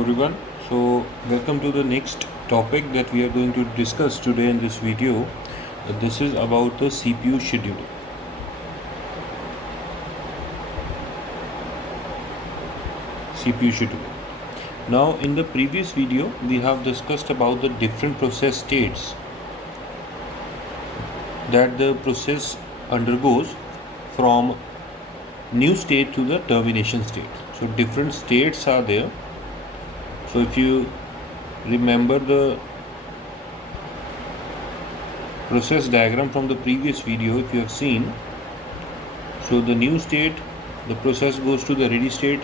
Everyone, so welcome to the next topic that we are going to discuss today in this video. This is about the CPU scheduling. CPU scheduling. Now, in the previous video, we have discussed about the different process states that the process undergoes from new state to the termination state. So, different states are there. So, if you remember the process diagram from the previous video, if you have seen, so the new state, the process goes to the ready state,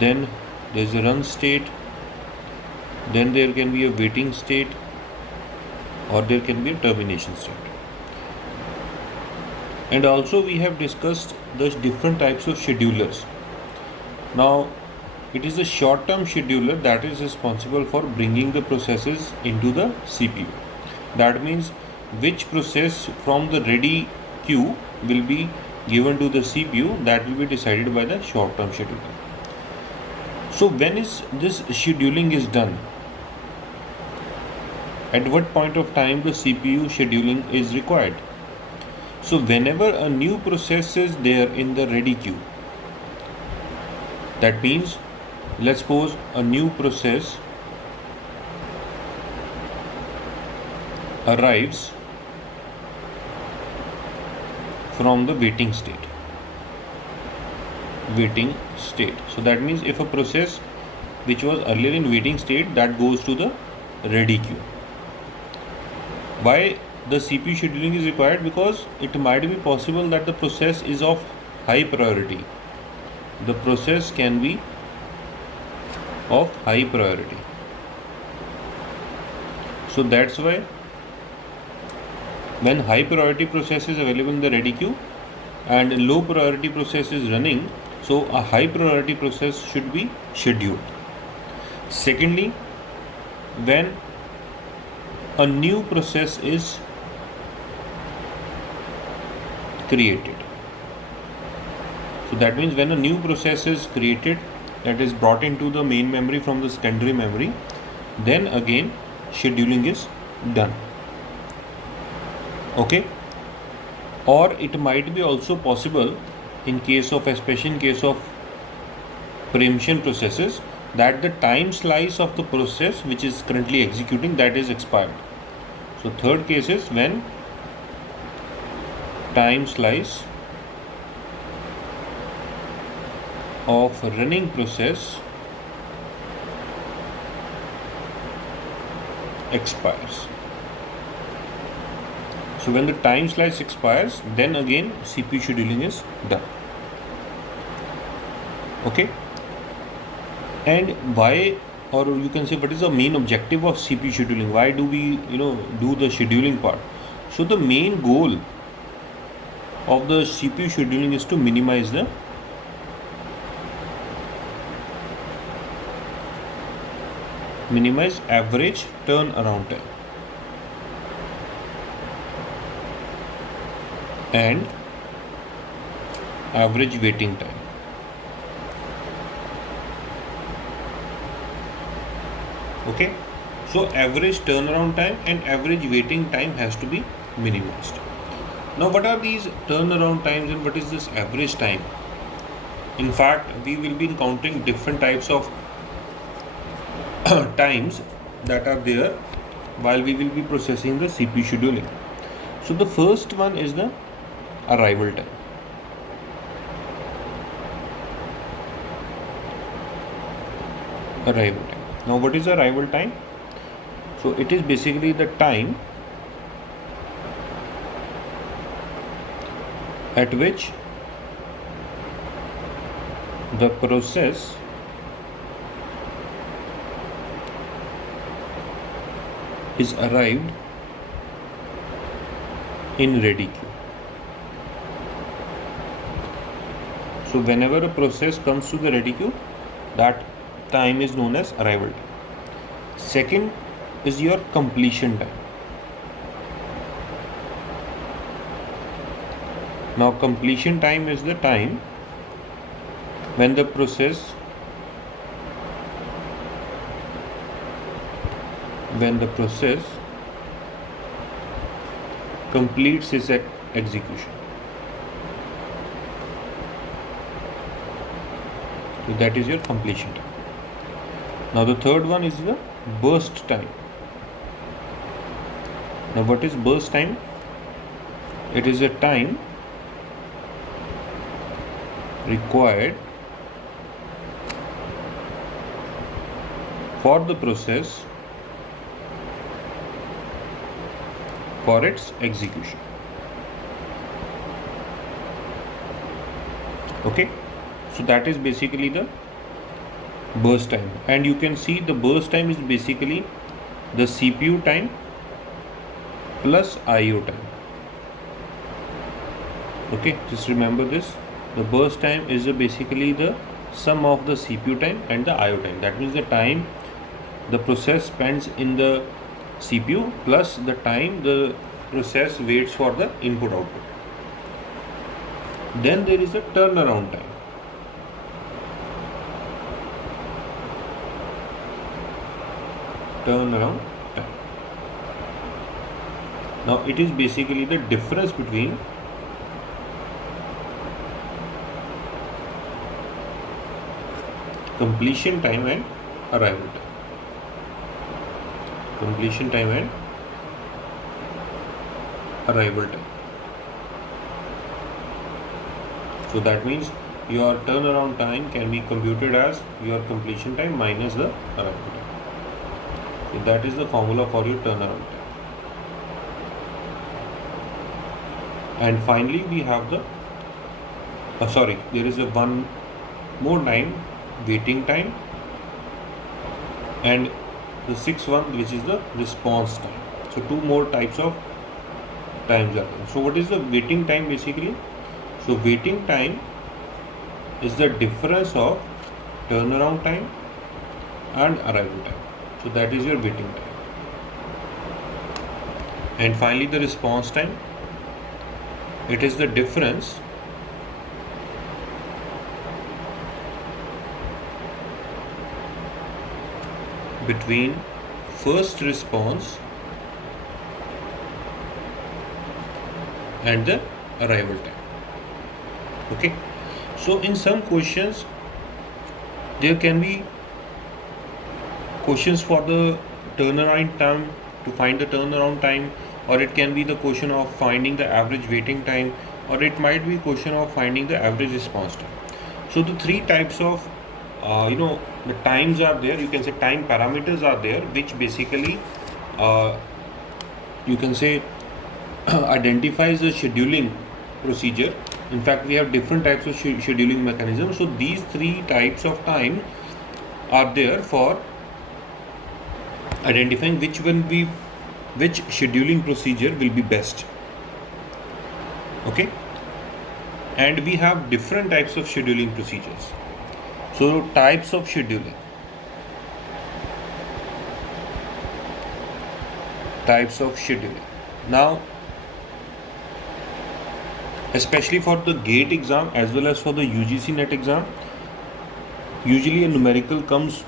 then there's a run state, then there can be a waiting state, or there can be a termination state. And also we have discussed the different types of schedulers. Now it is a short-term scheduler that is responsible for bringing the processes into the CPU. That means which process from the ready queue will be given to the CPU, that will be decided by the short-term scheduler. So when is this scheduling is done? At what point of time the CPU scheduling is required? So whenever a new process is there in the ready queue, that means let's suppose a new process arrives from the waiting state. So that means if a process which was earlier in waiting state, that goes to the ready queue. Why the CPU scheduling is required? Because it might be possible that the process is of high priority. The process can be of high priority. So that's why when high priority process is available in the ready queue and low priority process is running, so a high priority process should be scheduled. Secondly, when a new process is created, so that means when a new process is created, that is brought into the main memory from the secondary memory, then again scheduling is done. Okay, or it might be also possible in case of, especially in case of preemption processes, that the time slice of the process which is currently executing, that is expired. So third case is when time slice of running process expires. So when the time slice expires, then again CPU scheduling is done. Okay, and why, or you can say what is the main objective of CPU scheduling? Why do we do the scheduling part? So the main goal of the CPU scheduling is to minimize average turnaround time and average waiting time. Okay, so average turnaround time and average waiting time has to be minimized. Now what are these turnaround times and what is this average time? In fact, we will be encountering different types of times that are there while we will be processing the CPU scheduling. So the first one is the arrival time. Now what is arrival time? So it is basically the time at which the process is arrived in ready queue. So whenever a process comes to the ready queue, that time is known as arrival time. Second is your completion time. Now completion time is the time when the process when the process completes its execution. So that is your completion time. Now the third one is the burst time. Now what is burst time? It is a time required for the process for its execution. Okay, so that is basically the burst time, and you can see the burst time is basically the CPU time plus IO time. Okay, just remember this. The burst time is basically the sum of the CPU time and the IO time. That means the time the process spends in the CPU plus the time the process waits for the input output. Then there is a turnaround time. Turnaround time. Now it is basically the difference between completion time and arrival time. Completion time and arrival time. So that means your turnaround time can be computed as your completion time minus the arrival time. So that is the formula for your turnaround time. And finally we have the there is a one more time, waiting time, and the sixth one, which is the response time. So two more types of times are there. So what is the waiting time basically? So waiting time is the difference of turnaround time and arrival time. So that is your waiting time. And finally the response time. It is the difference between first response and the arrival time. Okay, so in some questions there can be questions for the turnaround time, to find the turnaround time, or it can be the question of finding the average waiting time, or it might be question of finding the average response time. So the three types of the times are there, you can say time parameters are there, which basically you can say identifies the scheduling procedure. In fact, we have different types of scheduling mechanisms. So these three types of time are there for identifying which scheduling procedure will be best. Okay, and we have different types of scheduling procedures. So types of scheduling. Now, especially for the GATE exam as well as for the UGC NET exam, usually a numerical comes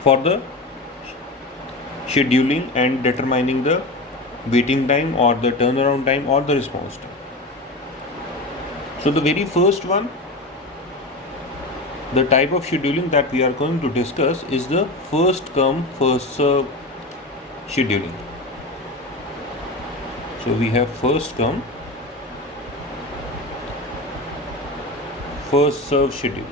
for the scheduling and determining the waiting time or the turnaround time or the response time. So the very first one, the type of scheduling that we are going to discuss is the first come first serve scheduling. So we have first come first serve schedule.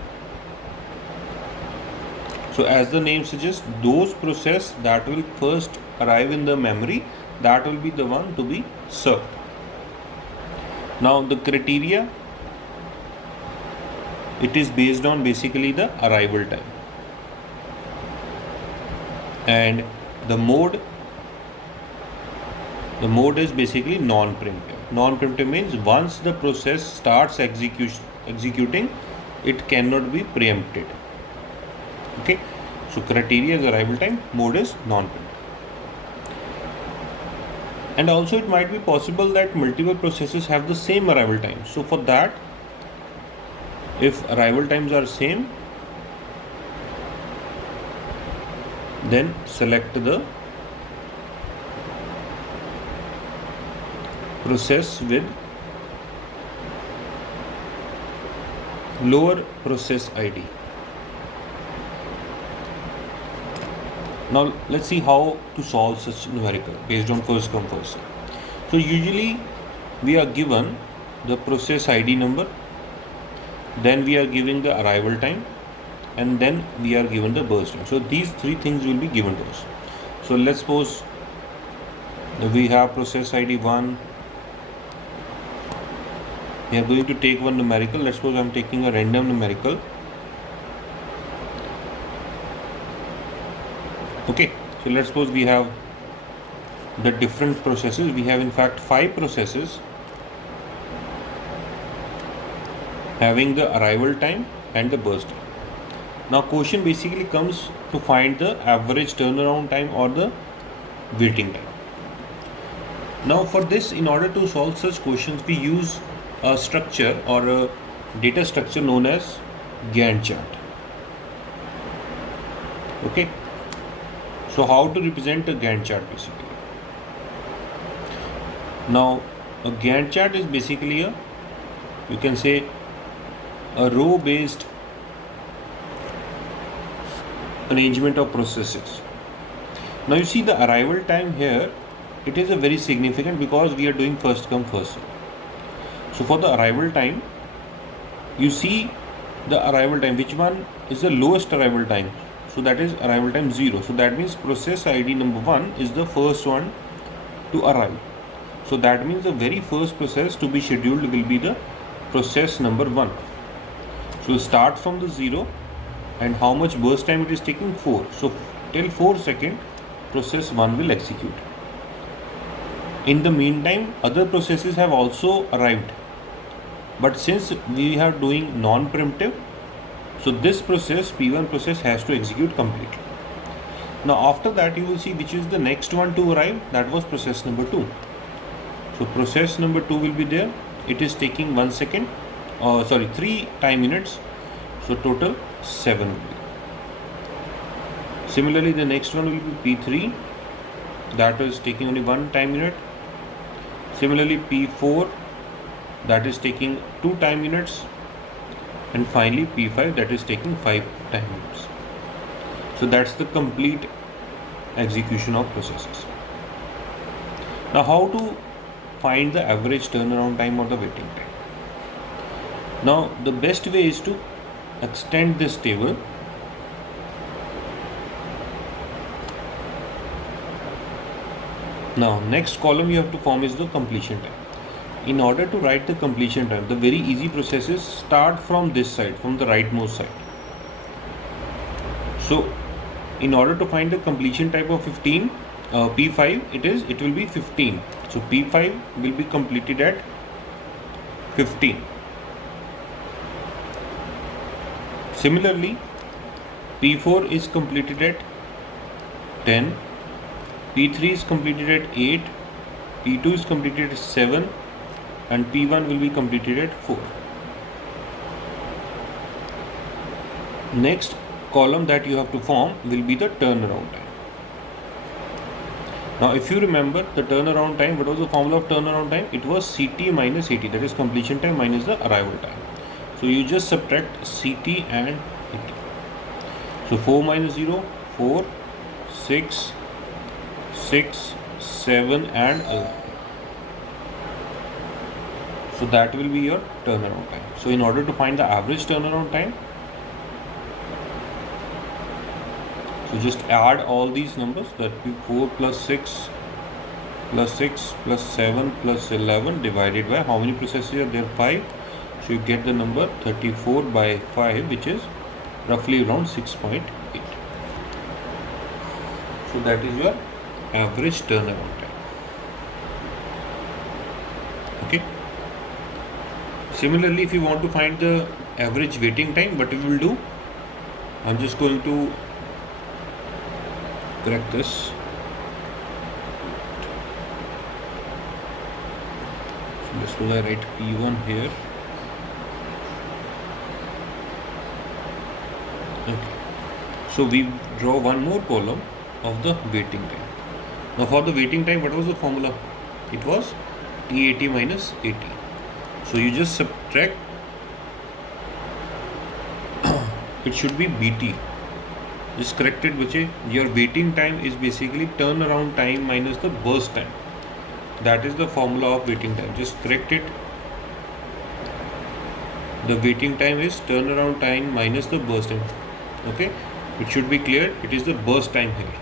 So as the name suggests, those process that will first arrive in the memory, that will be the one to be served. Now the criteria, it is based on basically the arrival time, and the mode is basically non-preemptive. Non-preemptive means once the process starts executing, it cannot be preempted. Okay, so criteria is arrival time, mode is non-preemptive. And also it might be possible that multiple processes have the same arrival time. So for that, if arrival times are same, then select the process with lower process ID. Now let's see how to solve such numerical based on first come first serve. So usually we are given the process ID number, then we are giving the arrival time, and then we are given the burst time. So these three things will be given to us. So let's suppose we have process ID 1. We are going to take one numerical. Let's suppose I am taking a random numerical. Okay, so let's suppose we have the different processes. We have in fact 5 processes having the arrival time and the burst time. Now question basically comes to find the average turnaround time or the waiting time. Now for this, in order to solve such questions, we use a structure or a data structure known as Gantt chart. Okay, so how to represent a Gantt chart basically? Now a Gantt chart is basically a, you can say, a row based arrangement of processes. Now you see the arrival time here, it is a very significant because we are doing first come first serve. So for the arrival time, you see the arrival time, which one is the lowest arrival time? So that is arrival time 0. So that means process ID number 1 is the first one to arrive. So that means the very first process to be scheduled will be the process number 1. So start from the 0, and how much burst time it is taking? 4. So till 4 seconds process 1 will execute. In the meantime, other processes have also arrived, but since we are doing non-preemptive, so this process, P1 process, has to execute completely. Now after that, you will see which is the next one to arrive. That was process number 2. So process number 2 will be there. It is taking 1 second, 3 time units. So total 7 will be. Similarly, the next one will be P3. That is taking only 1 time unit. Similarly, P4, that is taking 2 time units. And finally P5, that is taking 5 time units. So that's the complete execution of processes. Now how to find the average turnaround time or the waiting time? Now the best way is to extend this table. Now next column you have to form is the completion time. In order to write the completion time, the very easy processes start from this side, from the rightmost side. So in order to find the completion time of P5, it will be 15. So P5 will be completed at 15. Similarly, P4 is completed at 10, P3 is completed at 8, P2 is completed at 7, and P1 will be completed at 4. Next column that you have to form will be the turnaround time. Now if you remember the turnaround time, what was the formula of turnaround time? It was CT minus AT, that is completion time minus the arrival time. So you just subtract CT and AT. So 4 minus 0, 4, 6, 6, 7 and 11. So that will be your turnaround time. So in order to find the average turnaround time, so just add all these numbers, that will be 4 plus 6 plus 6 plus 7 plus 11 divided by how many processes are there? 5. So you get the number 34 by 5, which is roughly around 6.8. So that is your average turnaround time. Okay. Similarly, if you want to find the average waiting time, what we will do? I'm just going to correct this. So this will I write P1 here. Okay. So we draw one more column of the waiting time. Now for the waiting time, what was the formula? It was T80 minus 80. So you just subtract, it should be BT. Just correct it, which is your waiting time is basically turnaround time minus the burst time. That is the formula of waiting time. Just correct it. The waiting time is turnaround time minus the burst time. Okay, it should be clear. It is the burst time here.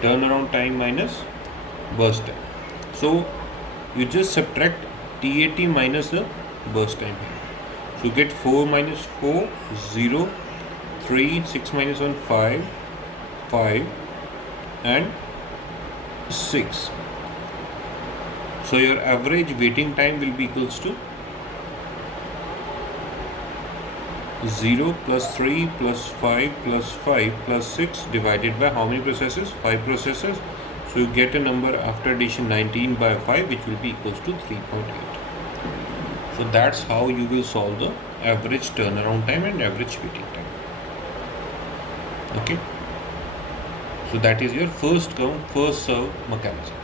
Turnaround time minus burst time. So you just subtract T80 minus the burst time here. So you get 4 minus 4, 0, 3, 6 minus 1, 5, 5 and 6. So your average waiting time will be equals to 0 plus 3 plus 5 plus 5 plus 6 divided by how many processes? 5 processes. So you get a number after addition 19 by 5, which will be equals to 3.8. So that's how you will solve the average turnaround time and average waiting time. Okay. So that is your first come, first serve mechanism.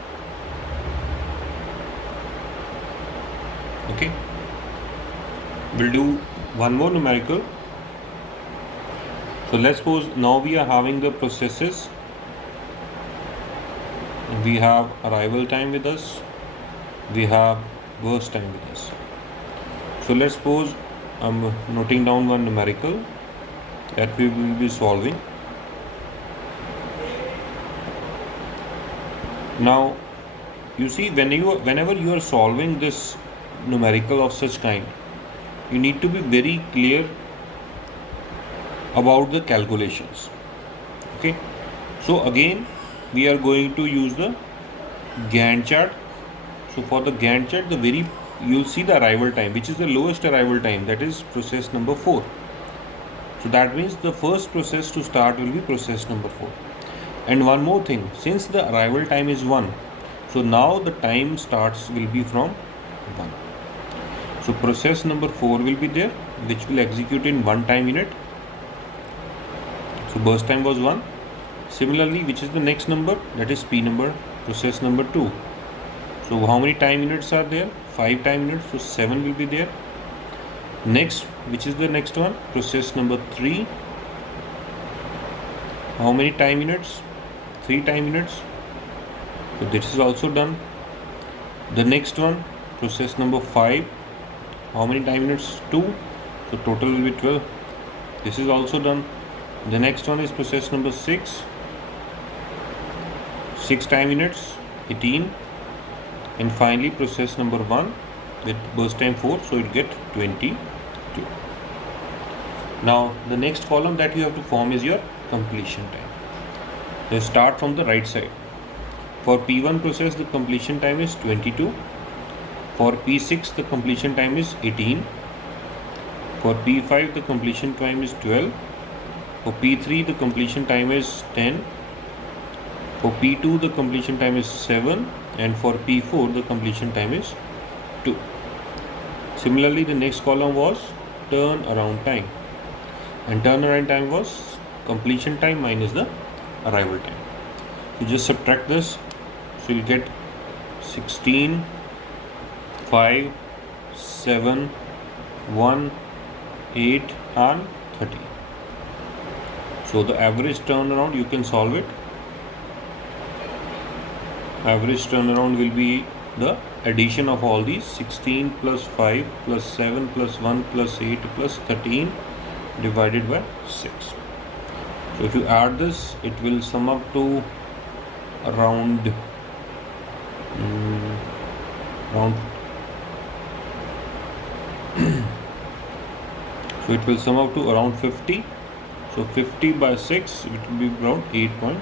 Okay. We'll do one more numerical. So let's suppose now we are having the processes. We have arrival time with us. We have burst time with us. So let's suppose I'm noting down one numerical that we will be solving. Now you see, whenever you are solving this numerical of such kind, you need to be very clear about the calculations. Okay, so again we are going to use the Gantt chart. So for the Gantt chart, you'll see the arrival time, which is the lowest arrival time, that is process number 4. So that means the first process to start will be process number 4. And one more thing, since the arrival time is 1, so now the time starts will be from 1. So process number 4 will be there, which will execute in 1 time unit. So burst time was 1. Similarly, which is the next number? That is P number, process number 2. So how many time units are there? 5 time units, so 7 will be there. Next, which is the next one? Process number 3. How many time units? 3 time units. So this is also done. The next one, process number 5. How many time units? 2. So total will be 12. This is also done. The next one is process number 6. 6 time units, 18. And finally process number 1 with burst time 4, so it get 22. Now the next column that you have to form is your completion time. So start from the right side. For P1 process, the completion time is 22. For P6, the completion time is 18. For P5, the completion time is 12. For P3, the completion time is 10. For P2, the completion time is 7. And for P4, the completion time is 2. Similarly, the next column was turnaround time. And turnaround time was completion time minus the arrival time. You just subtract this. So you'll get 16, 5, 7, 1, 8 and 30. So the average turnaround, you can solve it. Average turnaround will be the addition of all these 16 plus 5 plus 7 plus 1 plus 8 plus 13 divided by 6. So if you add this, it will sum up to around so it will sum up to around 50. So 50 by 6, it will be around 8.33.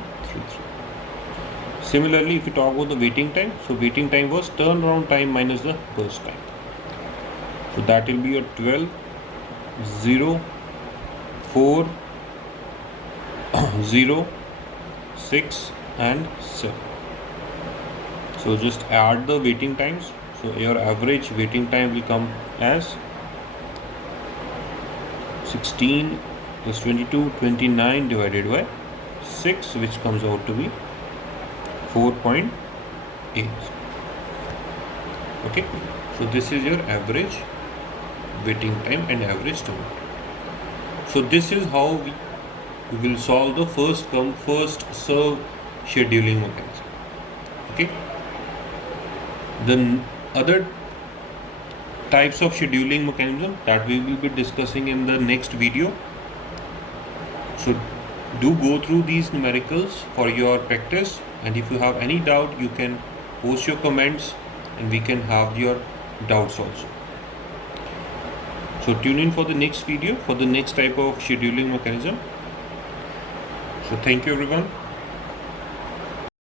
Similarly, if you talk about the waiting time, so waiting time was turnaround time minus the burst time. So that will be a 12, 0, 4, 0, 6 and 7. So just add the waiting times. So your average waiting time will come as 16 plus 22, 29 divided by 6, which comes out to be 4.8. Okay, so this is your average waiting time and average turnover. So this is how we will solve the first come first serve scheduling mechanism. Okay, the other types of scheduling mechanism that we will be discussing in the next video. So do go through these numericals for your practice, and if you have any doubt you can post your comments and we can have your doubts also. So tune in for the next video for the next type of scheduling mechanism. So thank you everyone.